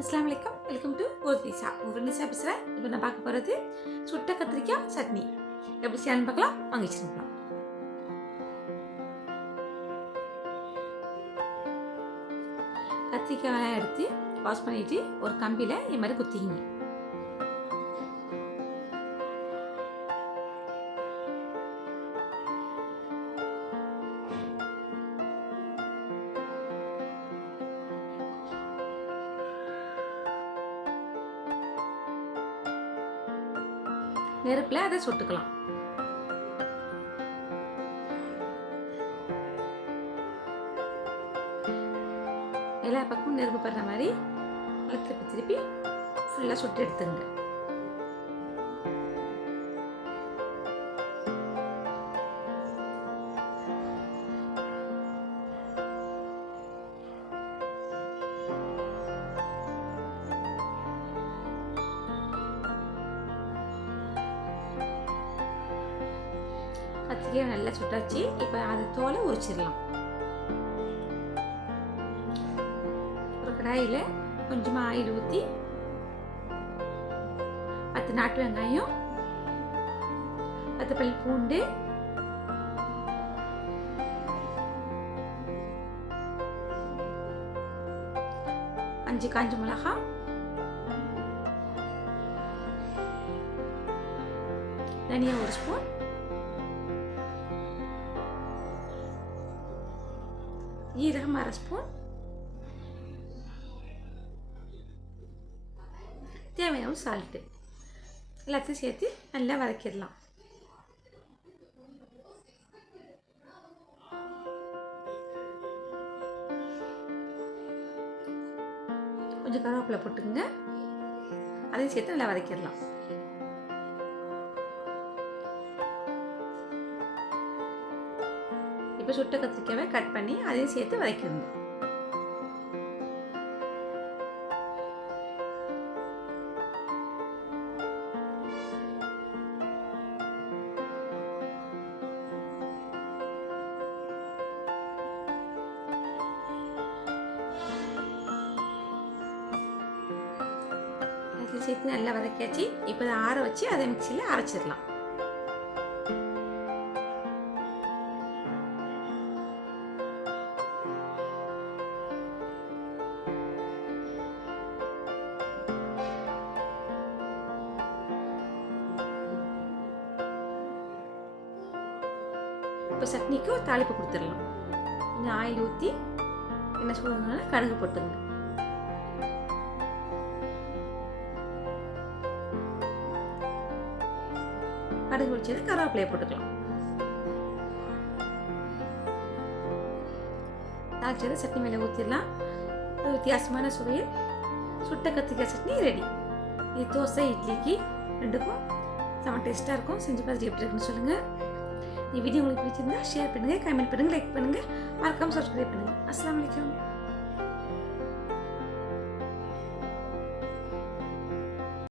அஸ்ஸலாமு அலைக்கும். Welcome to கோத்ரிசா. உங்கள் ஃப்ரெண்ட்ஸாக பேசுகிறேன். இப்போ நான் பார்க்க போகிறது சுட்ட கத்திரிக்காய் சட்னி. எப்படி செய்யலாம்னு பார்க்கலாம். வாங்க வச்சுருக்கலாம். கத்திரிக்காய் எடுத்து வாஷ் பண்ணிவிட்டு ஒரு கம்பியில் இது மாதிரி குத்திக்கிங்க. நெருப்பில் அதை சுட்டுக்கலாம். எல்லா பக்கமும் நெருப்பு படுற மாதிரி திருப்பி திருப்பி ஃபுல்லாக சுட்டு எடுத்துங்க. கத்திரிக்காய் நல்லா சுட்டாச்சு. இப்போ அது தோலை உரிச்சிடலாம். ஒரு கடாயில் கொஞ்சமாக ஆயில் ஊற்றி 10 நாட்டு வெங்காயம், 10 பல் பூண்டு, 5 காஞ்ச மிளகாய், தனியா 1 ஸ்பூன், ஜீரகம் 1/2 ஸ்பூன், தேவையான சால்ட்டு எல்லாத்தையும் சேர்த்து நல்லா வதக்கிடலாம். கொஞ்சம் கருவேப்பிலை போட்டுங்க. அதையும் சேர்த்து நல்லா வதக்கிடலாம். இப்போ சுட்ட கத்திரிக்காயை கட் பண்ணி அதையும் சேர்த்து வதக்கிடணும். அதையும் சேர்த்து நல்லா வதக்கியாச்சு. இப்போ அதை ஆற வச்சு அதை மிக்சியில் அரைச்சிடலாம். இப்போ சட்னிக்கு ஒரு தாளிப்பு கொடுத்துடலாம். கொஞ்சம் ஆயில் ஊற்றி என்ன சொல்லுறதுனால கடுகு போட்டுங்க. கடுகு வச்சது கருவேப்பிலையை போட்டுக்கலாம். தாளிச்சதை சட்னி மேலே ஊற்றிடலாம். ஒரு வித்தியாசமான சுவையில் சுட்ட கத்திரிக்காய் சட்னி ரெடி. இது தோசை, இட்லிக்கு ரெண்டுக்கும் செம்ம டேஸ்ட்டாக இருக்கும். செஞ்சு பார்த்துட்டு எப்படி இருக்குன்னு சொல்லுங்கள். இந்த வீடியோ உங்களுக்கு பிடிச்சிருந்தா ஷேர் பண்ணுங்கள், கமெண்ட் பண்ணுங்கள், லைக் பண்ணுங்கள், மறக்காமல் சப்ஸ்கிரைப் பண்ணுங்கள். அஸ்ஸலாமு அலைக்கும்.